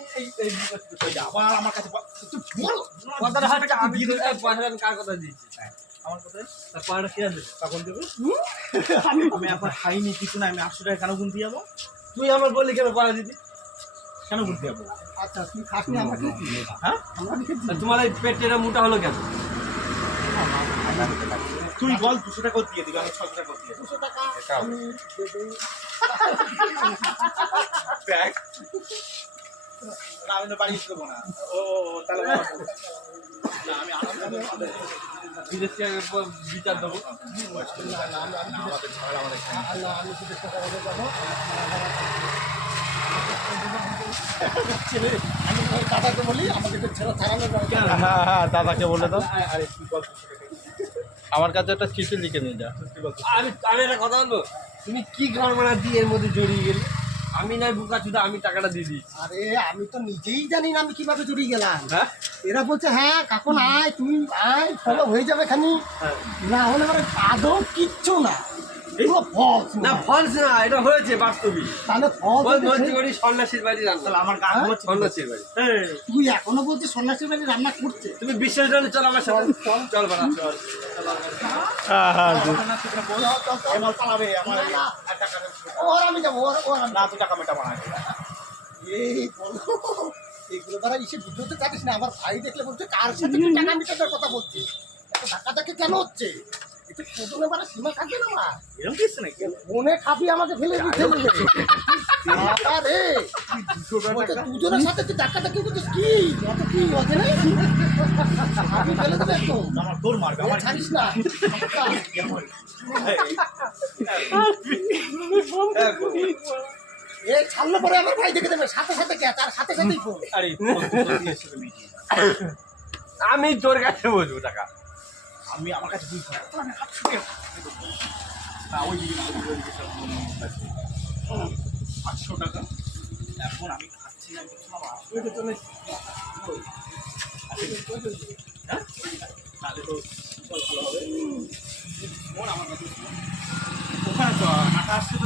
আমি এই আবার আমার কাছে কথাটা হচ্ছে আমি পয়সা আমি কার কথা দিচ্ছি আমার কোথায় তার পয়সাটা কে দেবে তখন দেবে আমি একবার খাইনি কিছু না, আমি 800 টাকা কেন গুনতে যাবো? তুই আমার বললি কেন পয়সা দিবি কেন গুনতে যাবো? আচ্ছা তুই খাসনি আমাকে হ্যাঁ তোমার এই পেটটা মোটা হলো কেন তুই বল 200 টাকা দিয়ে দিবি, আমি 600 টাকা দিয়ে দেবো। 200 টাকা আমি দেবো। দেখ না, আমি না বাড়ি দেবো না। ও তাহলে না, আমি আনন্দ বিদেশ থেকে বিচার দেবো আমাদের ঝামেলা আমাদের আল্লাহ আমি 200 টাকা করে যাবো। ছেলে আমি ওই দাদাকে বলি আমাকে তো ছেড়ে ছাড়ানো যায় না। হ্যাঁ হ্যাঁ দাদাকে বলে দাও আরে তুই বল 200 টাকা আমার কাছে একটা চিঠি লিখে নিয়ে যা তুই বল আমি একটা কথা বলবো তুমি কি ঘর মারা দিয়ে এর মধ্যে জড়িয়ে গেলে আমি নাই বুকা চুদা আমি টাকাটা দিয়ে দিয়েছি আরে আমি তো নিজেই জানি না আমি কিভাবে জড়িয়ে গেলাম। হ্যাঁ এরা বলছে হ্যাঁ কাকুন আয় তুই আয় সব হয়ে যাবে খানি না হলে আমার আদৌ কিচ্ছু না এগুলো ফলস না ফলস না এটা হয়েছে বাস্তবিক তাহলে ফলস বলছি করি সন্ন্যাসীর বাড়ি রান্না তাহলে আমার গা ঘুমাচ্ছে সন্ন্যাসীর বাড়ি তুই এখনো বলছিস সন্ন্যাসী বাড়ি রান্না করছে। তুমি বিশ্বাস জানো চল আমার সাথে চল বাড়া চল হ্যাঁ হ্যাঁ না সেটা বল এমন পালাবে আমার না, আর টাকা দেবো ওর আমি যাবো ওর আমি না, তুই টাকা মেটাবো না। এই বলো এগুলো দ্বারা এসে বুঝতে চাইছিস না আমার ভাই দেখলে বলছে কার সাথে কি টাকা মেটানোর কথা বলছিস এত ধাক্কাধাক্কি কেন হচ্ছে একটু প্রথমে মানে সীমা থাকবে না মা এরকম কিছু নাকি? ফোনে খাবি আমাকে ফেলে দিতে বাবা রে বলছে দুজনের সাথে তুই ধাক্কাধাক্কি করছিস কি অত কি অজেনে আমি ফেলে দেবে একদম আমার তোর মারবে আমার ছাড়িস না এ ছাড়লে পরে আমার ভাই দেখে দেবে সাথে সাথে কে তার সাথে সাথেই ফোন আরে আমি তোর কাছে বলবো টাকা আমি আমার কাছে 200 টাকা আমি 800 টাকা না ওই দিকে না, ওই দিকে সব 800 টাকা এখন আমি খাচ্ছি না কিছু না ওই তো চলে হ্যাঁ তাহলে তো ভালো হবে আমার কাছে ওখানে তো টাকা আসছে তো